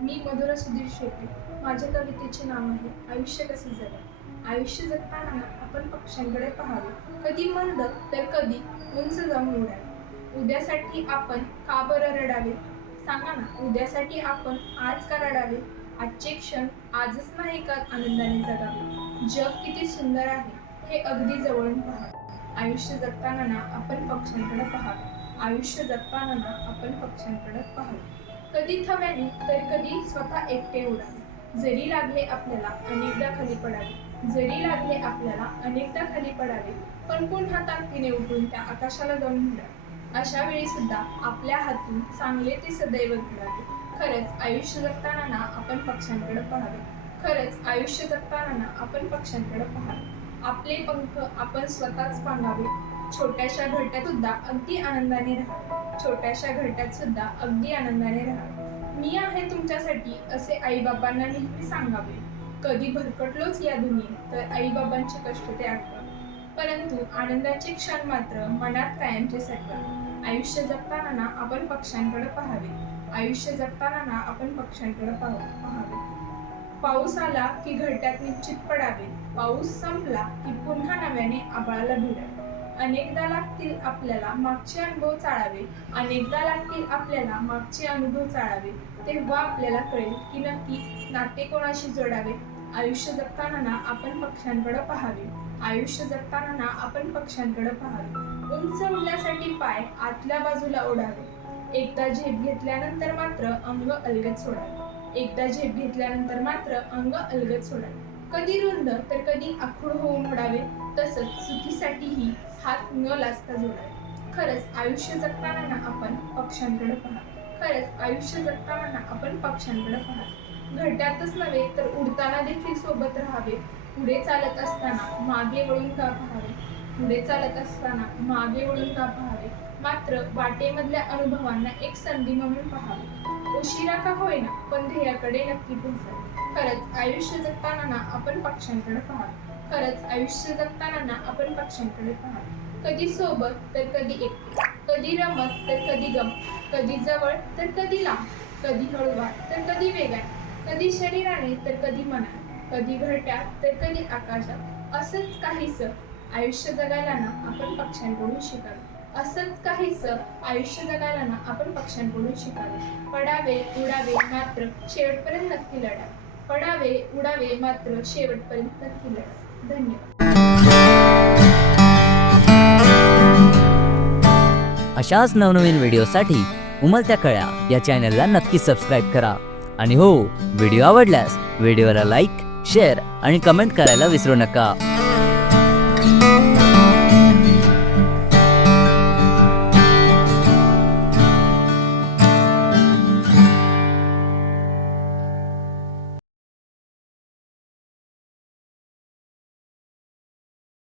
मी मधुरा सुधीर शेट्टी. माझ्या कवितेचे नाव आहे आयुष्य कसे जगा. आयुष्य जगताना आपण पक्ष्यांकडे पाहावे. कधी मंद तर कधी उंच जाऊन उडावे. उद्यासाठी आपण का बरं रडावे? सांगा ना उद्यासाठी आपण आज का रडावे? आजचे क्षण आजच नाही का आनंदाने जगावे? जग किती सुंदर आहे हे अगदी जवळून पहा. आयुष्य जगताना ना आपण पक्ष्यांकडे पहावे. आयुष्य जगताना ना आपण पक्ष्यांकडे पाहावे. कधी थव्याने तर कधी स्वतः एकटे उडावे. जरी लागले आपल्याला अनेकदा खाली पडावे जरी लागले आपल्याला अनेकदा खाली पडावे पण पुन्हा ताकदीने उठून त्या आकाशाला जाऊन मिळावे अशा वेळी सुद्धा आपल्या हातून चांगले ते सदैव घडावे. खरंच आयुष्य जगताना ना आपण पक्ष्यांकडे पाहावे. खरंच आयुष्य जगताना ना आपण पक्ष्यांकडे पाहावे. आपले पंख आपण स्वतःच पांगावे छोट्याशा घरट्यात सुद्धा अगदी आनंदाने राहा. छोट्याशा घरट्यात सुद्धा अगदी आनंदाने राहा. मी आहे तुमच्यासाठी असे आईबाबांना नेहमी सांगावे. कधी भरकटलोच या दुनियेत तर आईबाबांचे कष्ट ते आठवा. परंतु आनंदाचे क्षण मात्र मनात कायमचे साठवावे आयुष्य जगताना ना आपण पक्ष्यांकडे पाहावे. आयुष्य जगताना ना आपण पक्ष्यांकडे पाहावे. पाऊस आला की घरट्यात निश्चित पडावे पाऊस संपला की पुन्हा नव्याने आबाळाला भिडावे. अनेकदा लागतील आपल्याला मागचे अनुभव चाळावे अनेकदा लागतील आपल्याला मागचे अनुभव चाळावे. तेव्हा आपल्याला कळेल की नक्की नाट्य कोणाशी जोडावे? आयुष्य जगताना आपण पक्ष्यांकडे पाहावे. आयुष्य जगताना आपण पक्ष्यांकडे पाहावे. उंच उडण्यासाठी पाय आतल्या बाजूला ओढावे. एकदा झेप घेतल्यानंतर मात्र अंग अलगत सोडावे. एकदा झेप घेतल्यानंतर मात्र अंग अलगत सोडावे. कधी रुंद तर कधी आखूड होऊन उडावे तसंच चुकीसाठीही हात न लाजता जोडावे. खरंच आयुष्य जगताना आपण पक्ष्यांकडे पहा. खरंच आयुष्य जगताना आपण पक्ष्यांकडे पहा. घरट्यातच नव्हे तर उडताना देखील सोबत राहावे. पुढे चालत असताना मागे वळून का पाहावे? पुढे चालत असताना मागे वळून का पाहावे? मात्र वाटेमधल्या अनुभवांना एक संधी म्हणून पाहावे. उशिरा का होईना पण ध्येयाकडे नक्की पोहोचावे. खरंच आयुष्य जगताना आपण पक्ष्यांकडे पाहावे. खरंच आयुष्य जगताना आपण पक्ष्यांकडे पाहावे. कधी सोबत तर कधी एकटे. कधी रमत तर कधी गम. कधी जवळ तर कधी लांब. कधी हळूवार तर कधी वेगाने. कधी शरीराने तर कधी मनात कधी घरट्यात तर कधी आकाशात. असंच काहीसं आयुष्य जगायला ना आपण पक्ष्यांकडून शिकावे. असंच काहीच आयुष्य जगायला ना आपण पक्ष्यांकडून शिकावे. पडावे उडावे मात्र शेवटपर्यंत नक्की लढा. पडावे उडावे मात्र शेवटपर्यंत नक्की लढा. धन्यवाद. अशाच नवनवीन व्हिडिओसाठी उमलत्या कळ्या या चॅनलला नक्की सबस्क्राईब करा. आणि हो व्हिडिओ आवडल्यास व्हिडिओला लाईक शेअर आणि कमेंट करायला विसरू नका.